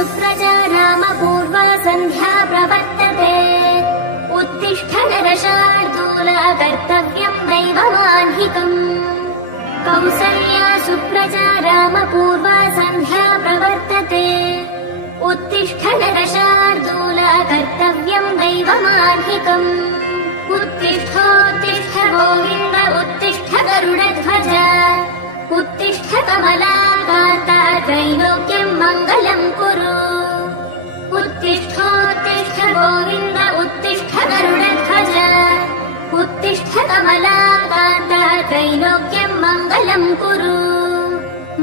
सुप्रजा रामपूर्वा सन्ध्या प्रवर्तते उत्तिष्ठ नरशार्दूल कर्तव्यम् दैवमाह्निकम् कौसल्या सुप्रजा रामपूर्वा सन्ध्या प्रवर्तते उत्तिष्ठ नरशार्दूल कर्तव्यम् दैवमाह्निकम् उत्तिष्ठोत्तिष्ठ गोविन्द उत्तिष्ठ गरुडध्वज उत्तिष्ठ कमलाकान्त त्रैलोक्यम् मङ्गलम् कुरु उत्तिष्ठोत्तिष्ठ गोविन्द उत्तिष्ठ गरुडध्वज उत्तिष्ठ कमलाकान्त त्रैलोक्यम् मङ्गलम् कुरु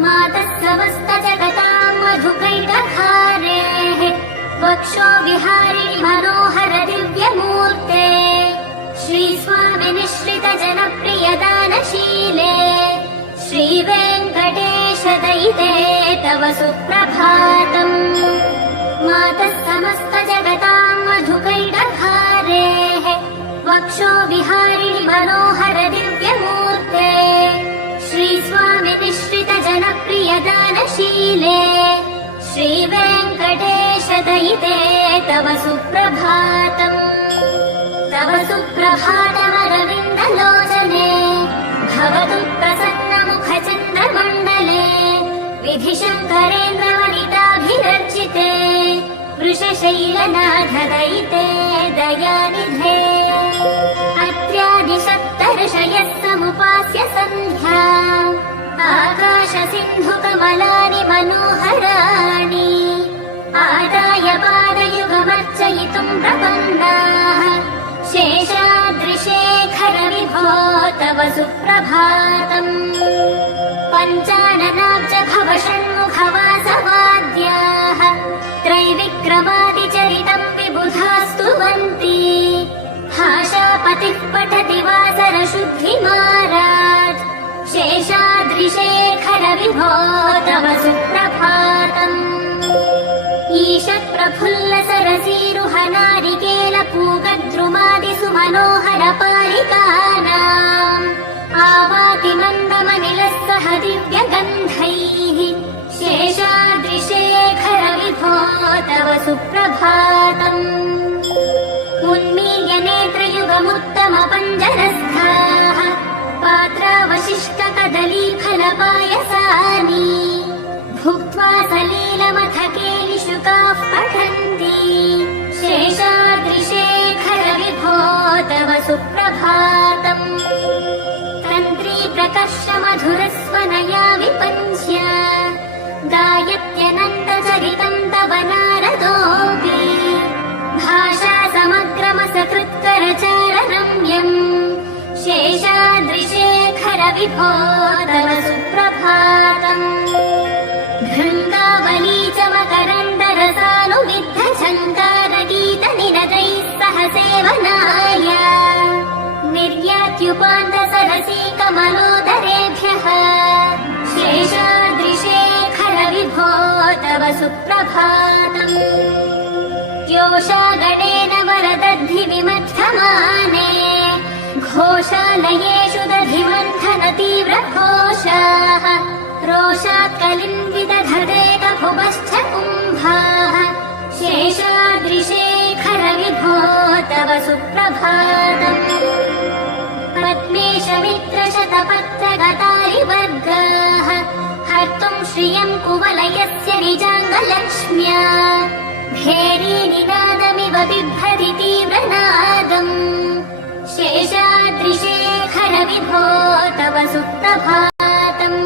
मातः समस्त जगताम् मधुकैटहारेः वक्षो विहारिणि मनोहर दिव्यमूर्ते श्रीस्वामि निःश्रित जनप्रिय दानशीले श्रीवेङ्कटेश दयिते तव सुप्रभातम् मातः समस्त जगताम् मधुकैटहारेः वक्षो विहारिणि मनोहर दिव्यमूर्ते श्रीस्वामि निःश्रित जनप्रिय दानशीले श्रीवेङ्कटेश दयिते तव सुप्रभातम् तव सुप्रभातमरविन्दलोचने भवतु प्रसन्नमुखचन्द्रमण्डले विधिशङ्करेन्द्रवनिताभिरर्चिते वृषशैलनाथ दयिते दयानिधे अत्र्यादिशप्तर्षयः समुपास्य सन्ध्या आकाशसिन्धुकमलानि मनोहराणि आदाय पादयुगमर्चयितुम् प्रपन्नाः शेषाद्रिशेखर विभो तव सुप्रभातम् पञ्चाननाब्ज भव षण्मुखवासवाद्याः त्रैविक्रमादिचरितम् विबुधास्तुवन्ति भाषापतिः पठति वासर शुद्धिमारात् शेषाद्रिशेखर विभो तव सुप्रभातम् ईशप्रफुल्ल सरसीरुहनारिकेल पूगद्रुमादिसु मनोहर पालिकानाम् आवाति मन्दमनिलः सह दिव्यगन्धैः शेषाद्रिशेखर विभो तव सुप्रभातम् उन्मील्य नेत्रयुगमुत्तमपञ्जरस्थाः पात्रावशिष्ट कदलीफलपायसानि भुक्त्वा सलीलमथ केलिशुकाः पठन्ति शेषाद्रिशेखर विभो तव सुप्रभातम् तन्त्री प्रकर्ष मधुरस्वनया विपञ्च्य गायत्यनन्तचरितम् तव नारदोऽपि भाषा समग्रमसकृत्करचाररम्यम् शेषाद्रिशेखर विभो तव सुप्रभातम् भृङ्गावली च मकरन्दरसानुविद्ध झङ्कारगीतनिनदैः सह सेवनाय निर्यात्युपान्त सरसीकमलोदरेभ्यः शेषाद्रिशेखर विभो तव सुप्रभातम् योषागणेन वरदद्धि विमध्यमाने घोषालयेषु दधिमन्थन तीव्रघोषाः रोषात् कलिम् विदधते ककुभश्च कुम्भाः शेषाद्रिशेखर विभो तव सुप्रभातम् पद्मेशमित्रशतपत्रगतारिवर्गाः हर्तुम् श्रियम् कुवलयस्य निजाङ्गलक्ष्म्या भेरीनिनादमिव बिभ्रति तीव्रनादम् शेषाद्रिशेखर विभो तव सुप्रभातम्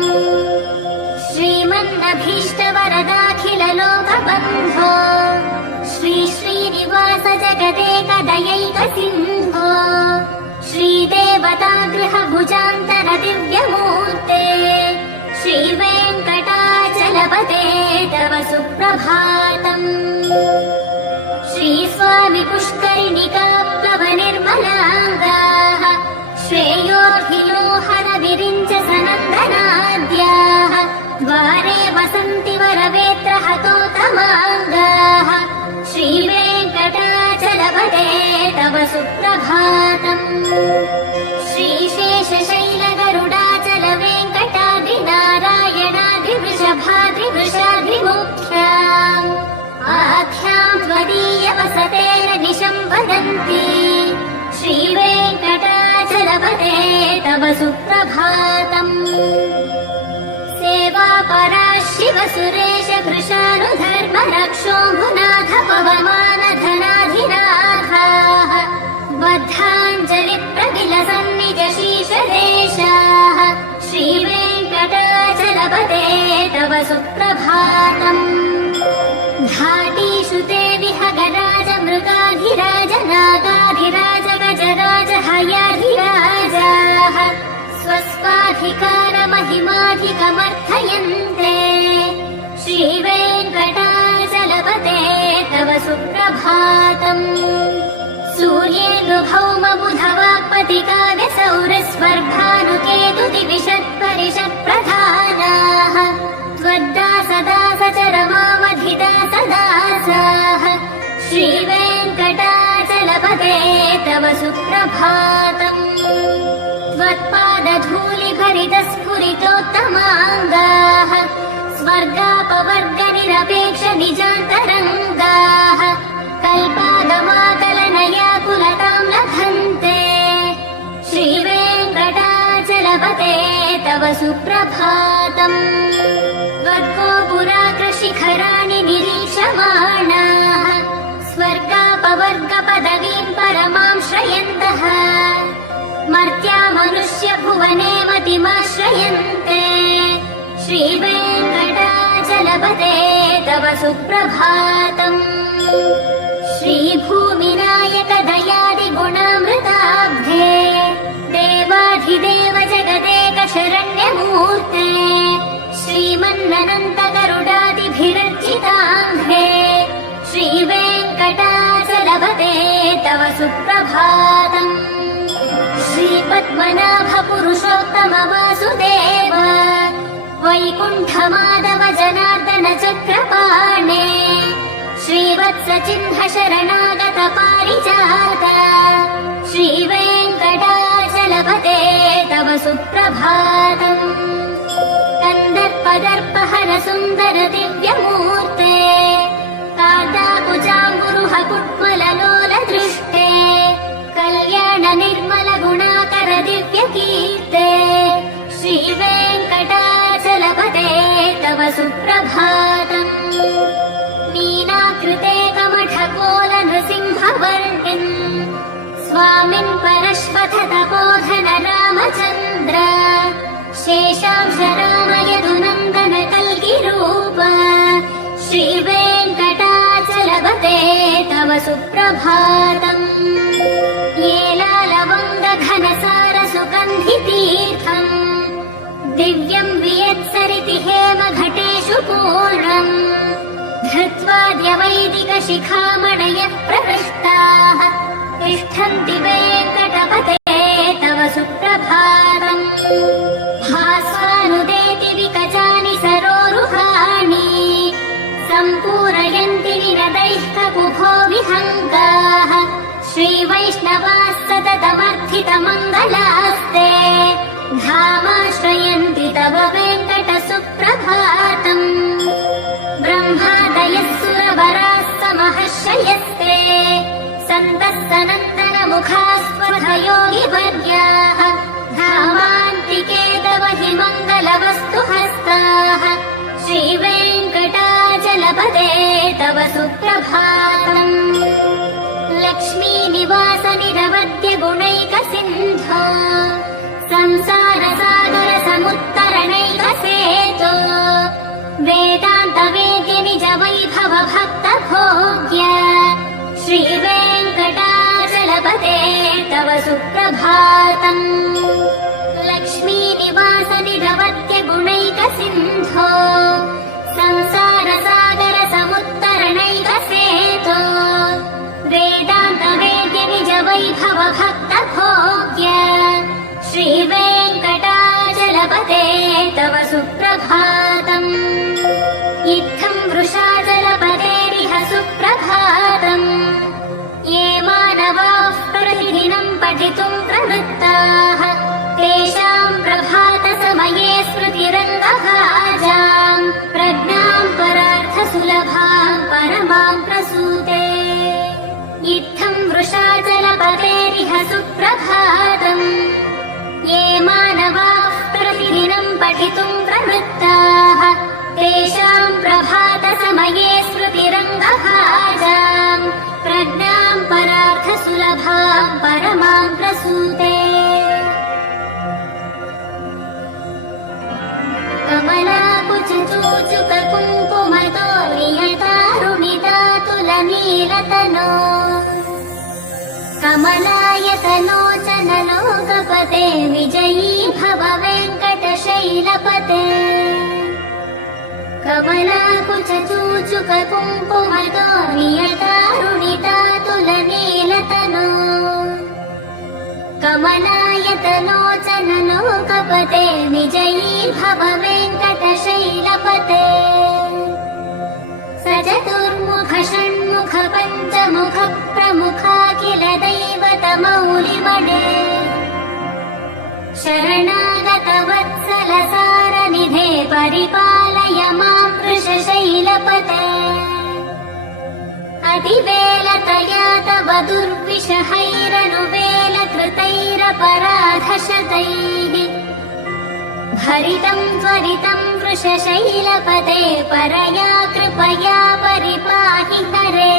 श्रीमन्नभीष्टवरदाखिललोकबन्धो श्री श्रीनिवास जगदेकदयैकसिन्धो श्रीदेवतागृहभुजान्तर दिव्यमूर्ते श्रीवेङ्कटाचलपते तव सुप्रभातम् श्रीस्वामि पुष्करिणिकाप्लवनिर्मलाङ्गाः श्रेयोर्हिलोहर विरिञ्च सनन्दनाद्याः द्वारे वसन्ति वरवेत्र हतोतमाङ्गाः श्रीवेङ्कटाचलपते तव सुप्रभातम् श्रीशेषशैलगरुडाचलवेङ्कटाद्रिनारायणाद्रिवृषभाद्रिवृषाद्रिमुख्या वदन्ति श्रीवेङ्कटाचलपते तव सुप्रभातम्। सेवापरा शिव सुरेश कृशानुधर्म रक्षोऽम्बुनाथ पवमानधनाधिनाथाः बद्धाञ्जलि प्रविलसन्निज शीशदेशाः श्रीवेङ्कटाचलपते तव सुप्रभातम्। घाटीषु ते विहगराज मृगाधिराज नागाधिराज गजराज हयाधिराजाः स्वस्वाधिकार महिमाधिकमर्थयन्ते श्रीवेङ्कटाचलपते तव सुप्रभातम्। सूर्येन्दुभौम बुधवाक्पतिकाव्य सौरस्वर्भानुकेतु दिविषत्परिषत्प्रधानाः त्वद्दासदासचरमामधिदासदासाः श्रीवेङ्कटाचलपते तव सुप्रभातम्। त्वत्पादधूलिभरितस्फुरितोत्तमाङ्गाः स्वर्गापवर्गनिरपेक्ष निजान्तरङ्गाः कल्पागमाकलनयाकुलतां लभन्ते श्रीवेङ्कटाचलपते तव सुप्रभातम्। त्वद्गोपुराग्रशिखराणि निरीक्षमाणाः स्वर्गापवर्गपदवीं परमां श्रयन्तः मर्त्या मनुष्य भुवने मतिमाश्रयन्ते श्रीवेङ्कटाचलपते तव सुप्रभातम्। श्रीभूमिनायक दयादिगुणामृताब्धे देवाधिदेव जगदेक शरण्यमूर्ते श्रीमन्ननन्त गरुडादिभिरर्चिताङ्घ्रे श्रीवेङ्कटाचलपते तव सुप्रभातम्। श्रीपद्मनाभ पुरुषोत्तम वासुदेव वैकुण्ठमाधव जनार्दन चक्रपाणे श्रीवत्स चिह्न शरणागत पारिजात श्रीवेङ्कटाचलपते तव सुप्रभातम्। कन्दर्पदर्पहर सुन्दर दिव्यमूर्ते कादाकुजाम्बुरुह कुट्मललोल दृष्टे कल्याण निर्मल गुणाकर दिव्यकीर्ते श्रीवेङ्कटाचलपते तव सुप्रभातम्। मीनाकृते कमठकोल नृसिंहवर्णिन् स्वामिन् परश्वथ तपोधन रामचन्द्र शेषांश रामयदुनन्दन कल्गिरूप श्रीवेङ्कटाचलपते तव सुप्रभातम्। येलालवङ्गघनसार सुगन्धितीर्थम् दिव्यम् वियत्सरिति हेमघटेषु पूर्णम् धृत्वाद्यवैदिकशिखामणयः प्रविष्टाः तिष्ठन्ति वेङ्कटपते तव सुप्रभातम्। भास्वानुदेति विकचानि सरोरुहाणि सम्पूरयन्ति विनदैः ककुभो विहङ्गाः श्रीवैष्णवाः सततमर्थितमङ्गलास्ते धामाश्रयन्ति तव वेङ्कट सुप्रभातम्। ब्रह्मादयः सुरवराः समहर्षयस्ते सन्तः सनन्दन मुखास्त्वधयोगिवर्याः धामान्तिके तव हि मङ्गलवस्तु हस्ताः श्रीवेङ्कटाचलपते तव सुप्रभातम्। लक्ष्मीनिवास निरवद्य गुणैकसिन्धो संसारसागर समुत्तरणैकसेतो वेदान्तवेद्य निज वैभव भक्तभोग्य श्रीवेङ्कटाचलपते तव सुप्रभातम्। लक्ष्मीनिवास निरवद्य गुणैकसिन्धो संसारसागर समुत्तरणैकसेतो वेदान्तवेद्य निज वैभव भक्तभोग्य श्रीवेङ्कटाचलपते तव सुप्रभातम्। इत्थम् वृषाचलपतेरिह सुप्रभातम्। ये मानवाः प्रतिदिनम् पठितुम् प्रवृत्ताः तेषाम् प्रभातसमये स्मृतिरङ्गभाजाम् प्रज्ञाम् परार्थसुलभाम् परमाम् प्रसूते। इत्थम् वृषा चूचुक कुङ्कुमतो नियतारुणितातुलनीलतनो कमलायतनोचन लोकपते विजयी भव वेङ्कटशैलपते कमलाकुचूचुक कुङ्कुमतो नियतारुणितातुलनीलतनो कमलायतनोचन लोकपते विजयी भव वेङ्कटशैलपते स चतुर्मुख षण्मुख पञ्चमुख प्रमुखाखिल दैवतमौलिमणे शरणागत वत्सल सारनिधे परिपालय मां वृषशैलपते अतिवेलतया तव दुर्विषहैरनुवेलकृतैरपराधशतैः भरितं त्वरितं वृषशैलपते परया कृपया परिपाहि हरे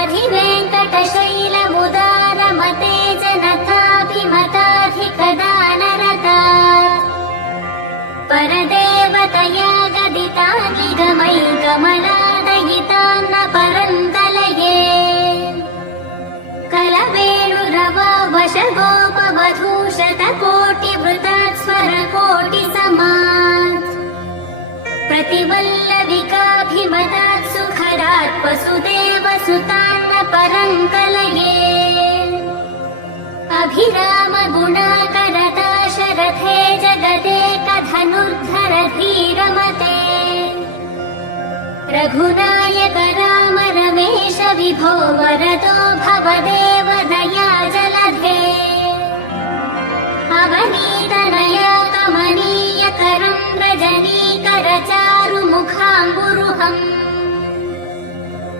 अधिवेङ्कटशैलमुदारमते जनताभिमताधिकदानरता परदेवतया गदितानि गमै कमलादयितान्न परन्तलये कलवेणुरवा वशगोपवधूशतकोटिवृतात् स्वरकोटिसमात् प्रतिवल्लविकाभिमतात् सुखरात् वसुदेवसुतान्न परङ्कलये अभिरामगुणाकरता शरथे जगदेकधनुर्धर धीरमते रघुनायक राम रमेश विभो वरदो भवदेव दया जलधे अवनीतनया कमनीयकरं रजनीकर चारुमुखाम्बुरुहम्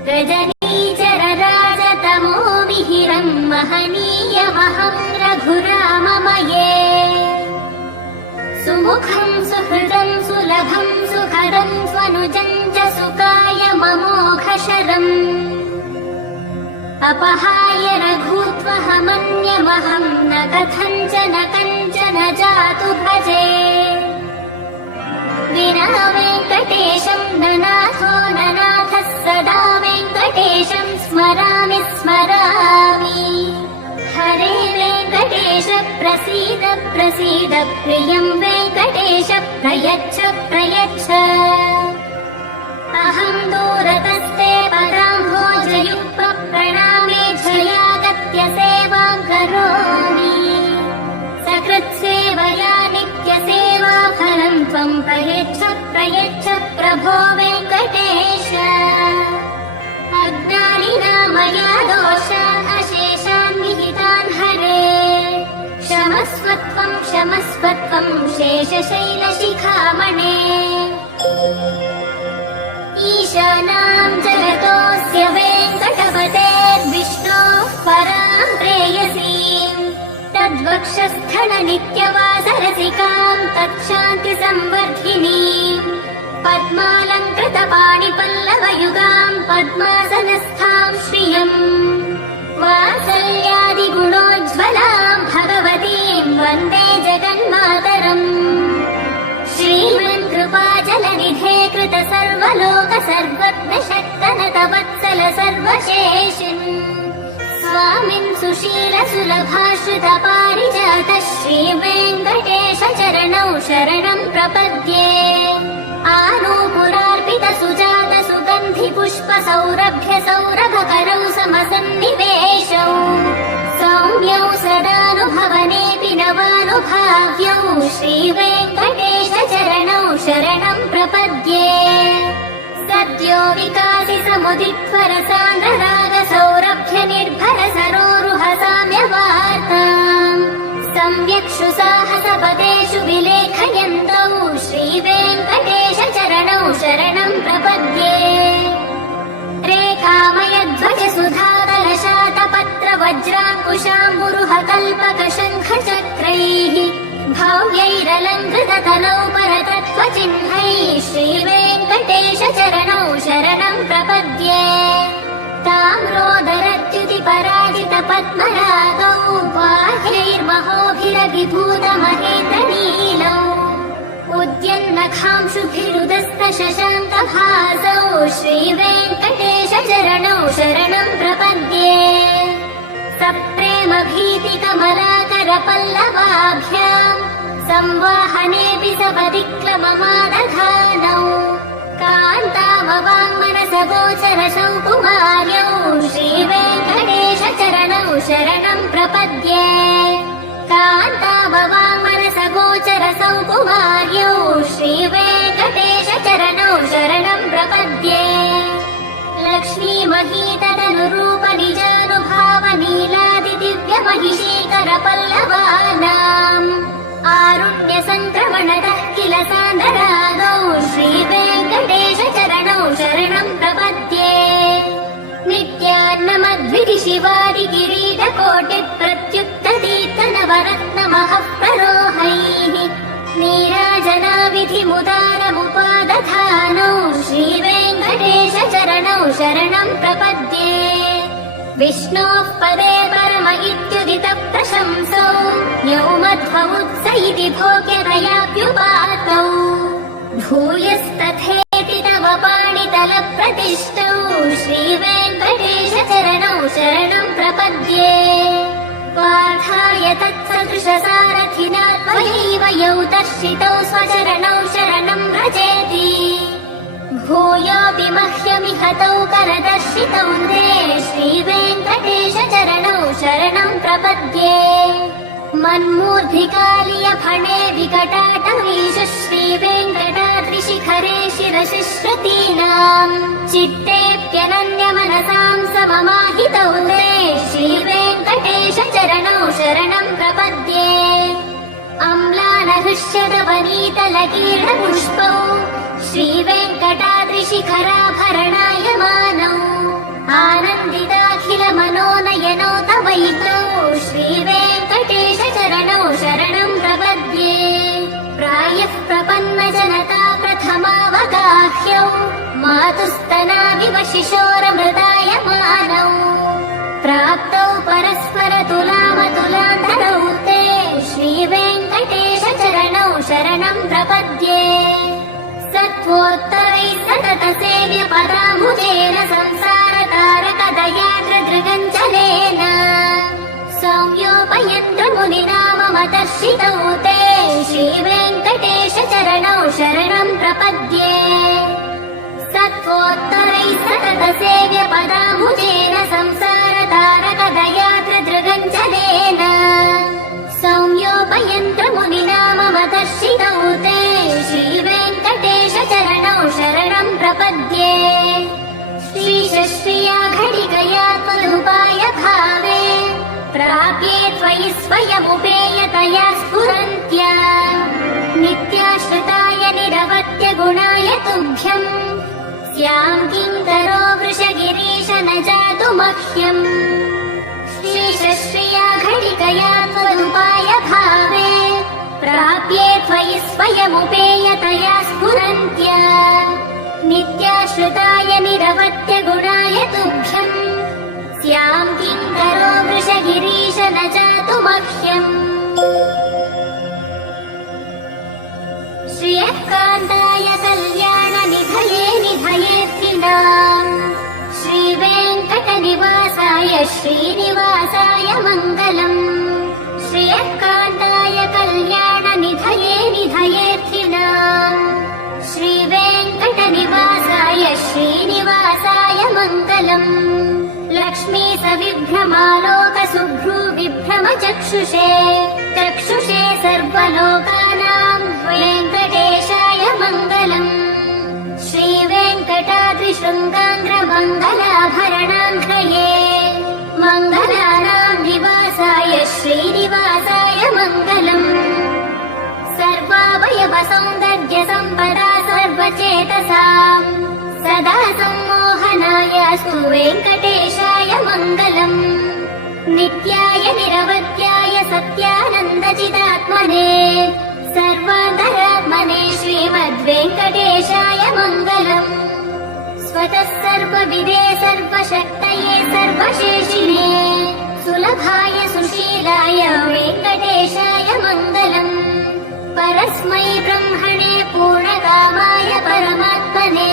रजनीचर राजतमो मिहिरं महनीयमहं रघुराममये सुमुखं सुहृदं सुलभं सुखदं स्वनुजं च सुकाय ममोघशरम् अपहाय रघुत्वहमन्यमहं न कथञ्चन कञ्चन जातु भजे विना वेङ्कटेशं ननाथो ननाथः सदा वेङ्कटेशं स्मरामि स्मरामि हरे वेङ्कटेश प्रसीद प्रसीद प्रियं वेङ्कटेश प्रयच्छ प्रयच्छ अहं दूरतस्ते पदाम्भोजयुक्तः प्रणामे जयागत्य सेवां करोमि सकृत्सेवया नित्यसेवाफलं त्वं प्रयच्छ प्रयच्छ प्रभो वेङ्कटेश अज्ञानिना मया दोषान् अशेषान् विहितान् हरे क्षमस्वत्वं क्षमस्वत्वं शेषशैलशिखामणे ईशानां जगतोऽस्य वेङ्कटपतेर्विष्णोः परां प्रेयसीं तद्वक्षस्थलनित्यवासरसिकां तत्शान्तिसंवर्धिनीं पद्मालङ्कृतपाणिपल्लवयुगां पद्मासनस्थां श्रियम् वात्सल्यादिगुणोज्ज्वलां भगवतीं वन्दे जगन्मातरम् श्रीमन्कृपाजलनिधे कृत सर्वलोक सर्वज्ञशक्तनत वत्सल सर्वशेषिन् स्वामिन् सुशील सुलभाश्रित पारिजात श्रीवेङ्कटेश चरणौ शरणं प्रपद्ये आनूपुरार्पित सुजात सुगन्धि पुष्प सौरभ्य सौरभकरौ समसन्निवेशौ सौम्यौ सदानुभवनेऽपि नवानुभाव्यौ श्रीवेङ्कटेश चरणौ शरणं प्रपद्ये सद्यो विकासि समुदित्वर सान्द्रराग सौरभ्य निर्भर सरोरुह साम्यवार्ताम् सम्यक्षु साहसपदेषु विलेखयन्तौ श्रीवेङ्कटेश चरणौ शरणं प्रपद्ये रेखामयध्वज सुधाकलशातपत्र वज्राङ्कुशाम्बुरुह कल्पक शङ्ख चक्रैः भव्यैरलङ्कृततनौ परतत्त्वचिह्नैः श्रीवेङ्कटेश चरणौ शरणं प्रपद्ये ताम्रोदरच्युतिपराजित पद्मरागौ बाह्यैर्महोभिरभिभूत महेन्द्रनीलौ उद्यन्नखांशुभिरुदस्तशशाङ्कभासौ श्रीवेङ्कटेशचरणौ शरणं प्रपद्ये सप्रेमभीतिकमलाकरपल्लवाभ्याम् संवाहनेऽपि सपदिक्लममादधानौ कान्तामवाङ्मनसगोचरशङ्कुमार्यौ श्रीवेङ्कटेशचरणौ शरणं प्रपद्ये कान्तामवाङ्मनसगोचरसङ्कुमार्यौ श्रीवेङ्कटेशचरणौ शरणं प्रपद्ये लक्ष्मीमहीतदनुरूपनिजानुभावनीलादिदिव्यमहिषीकरपल्लवानाम् आरुण्यसङ्क्रमणतः किल सान्द्ररागौ श्रीवेङ्कटेशचरणौ शरणं प्रपद्ये नित्यान्नमद्विधिशिवादिकिरीटकोटिप्रत्युक्तदीप्तनवरत्नमः प्ररोहैः नीराजनाविधिमुदारमुपादधानौ श्रीवेङ्कटेशचरणौ शरणं प्रपद्ये विष्णोः पदे परम इत्युदितप्रशंसौ यौमध्वमुत्स इति भोग्यतयाप्युपातौ भूयस्तथेति तव पाणितलप्रतिष्ठौ श्रीवेङ्कटेशचरणौ शरणं प्रपद्ये पार्थाय तत्सदृशसारथिना त्वयैव यौतश्रितौ स्वचरणौ शरणं व्रजेति भूयोऽपि मह्यमिहतौ करदर्शितौ ते श्रीवेङ्कटेशचरणौ शरणं प्रपद्ये मन्मूर्धिकालियफणे विकटाटवीषु श्रीवेङ्कटाद्रिशिखरे शिरसि श्रुतीनाम् चित्तेऽप्यनन्यमनसां सममाहितौ ते श्रीवेङ्कटेशचरणौ शरणं प्रपद्ये अम्लानहृष्यदवनीतलकीर्णपुष्पौ श्रीवेङ्कटाद्रिशिखराभरणायमानौ आनन्दिताखिलमनोनयनौ तवैकौ श्रीवेङ्कटेशचरणौ शरणं प्रपद्ये प्रायः प्रपन्नजनता प्रथमावगाह्यौ मातुस्तनाविव शिशोरमृतायमानौ प्राप्तौ परस्परतुलामतुलान्तरौ ते श्रीवेङ्कटेशचरणौ शरणं प्रपद्ये सत्त्वोत्तरैः सततसेव्यपदाम्बुजेन संसारतारकदयार्द्रदृगञ्जलेन सौम्योपयन्त्रमुनिनाममतर्षितौ ते श्रीवेङ्कटेशचरणौ शरणं प्रपद्ये सत्त्वोत्तरैः सततसेव्यपदाम्बुजेन संसारतारकदयार्द्रदृगञ्जलेन सौम्योपयन्त्रमुनिनाममतर्षितौ ते श्रीवेङ्कटेशचरणौ शरणं प्रपद्ये श्रीशश्रिया घटिकया त्वदुपाय भावे प्राप्ये त्वयि स्वयमुपेयतया स्फुरन्त्या नित्याश्रिताय निरवत्य गुणाय तुभ्यम् स्यां किङ्करो वृषगिरीश न जातु मह्यम् श्रीशश्रिया घटिकया त्वदुपाय भावे प्राप्ये त्वयि स्वयमुपेयतया स्फुरन्त्या नित्याश्रिताय निरवत्य गुणाय तुभ्यम् स्यां किङ्करो वृषगिरीश न जातु मह्यम् श्रियः कान्ताय कल्याणनिधये निधयेऽर्थिनाम् श्रीवेङ्कटनिवासाय श्रीनिवासाय मङ्गलम् श्रियः कान्ताय कल्याणनिधये निधयेऽर्थिनाम् श्रीवेङ्कटनिवासाय श्रीनिवासाय मङ्गलम् लक्ष्मी सविभ्रमालोकसुभ्रू विभ्रमचक्षुषे चक्षुषे सर्वलोकानां वेङ्कटेशाय मङ्गलम् श्रीवेङ्कटाद्रिशृङ्गाङ्ग्रमङ्गलाभरणाङ्घ्रये मङ्गलानां निवासाय श्रीनिवासाय मङ्गलम् सर्वावयवसौन्दर्यसम्पदा सर्वचेतसाम् सदा सम्मोहनाय सुवेङ्कटेशाय मङ्गलम् नित्याय निरवध्याय सत्यानन्दचिदात्मने सर्वान्तरात्मने श्रीमद्वेङ्कटेशाय मङ्गलम् स्वतः सर्वविदे सर्वशक्तये सर्वशेषिणे सुलभाय सुशीलाय वेङ्कटेशाय मङ्गलम् परस्मै ब्रह्मणे पूर्णकामाय परमात्मने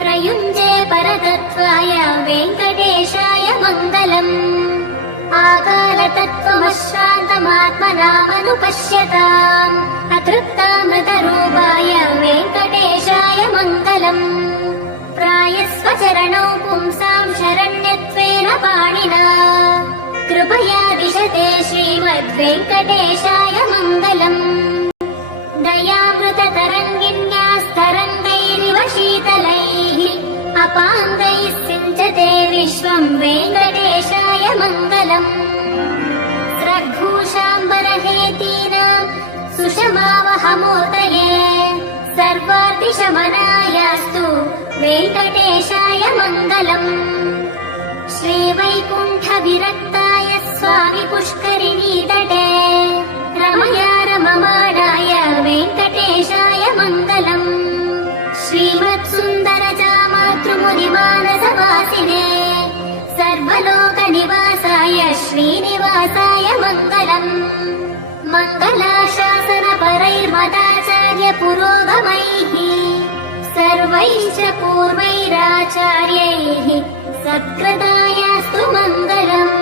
प्रयुञ्जे परतत्त्वाय वेङ्कटेशाय मङ्गलम् आकालतत्त्वमश्रान्तमात्मनामनुपश्यताम् अतृप्तामृतरूपाय वेङ्कटेशाय मङ्गलम् प्रायस्वचरणौ पुंसाम् शरण्यत्वेन पाणिना कृपया दिशते श्रीमद्वेङ्कटेशाय मङ्गलम् दयामृततरङ्गिन्यास्तरङ्गैरिव शीतलैः अपाङ्गैः सिञ्चते विश्वम् वेङ्कटेशाय मङ्गलम् स्रग्भूषाम्बरहेतीनाम् सुषमावहमूर्तये सर्वार्तिशमनायास्तु वेङ्कटेशाय मङ्गलम् श्रीवैकुण्ठविरक्ताय स्वामि पुष्करिणीतटे रमया रममाणाय वेङ्कटेशाय मङ्गलम् श्रीमत्सुन्दरजामातृमुनिमानसवासिने सर्वलोकनिवासाय श्रीनिवासाय मङ्गलम् मङ्गलाशासनपरैर्मदाचार्य पुरोगमैः सर्वैश्च पूर्वैराचार्यैः सत्कृतायास्तु मङ्गलम्।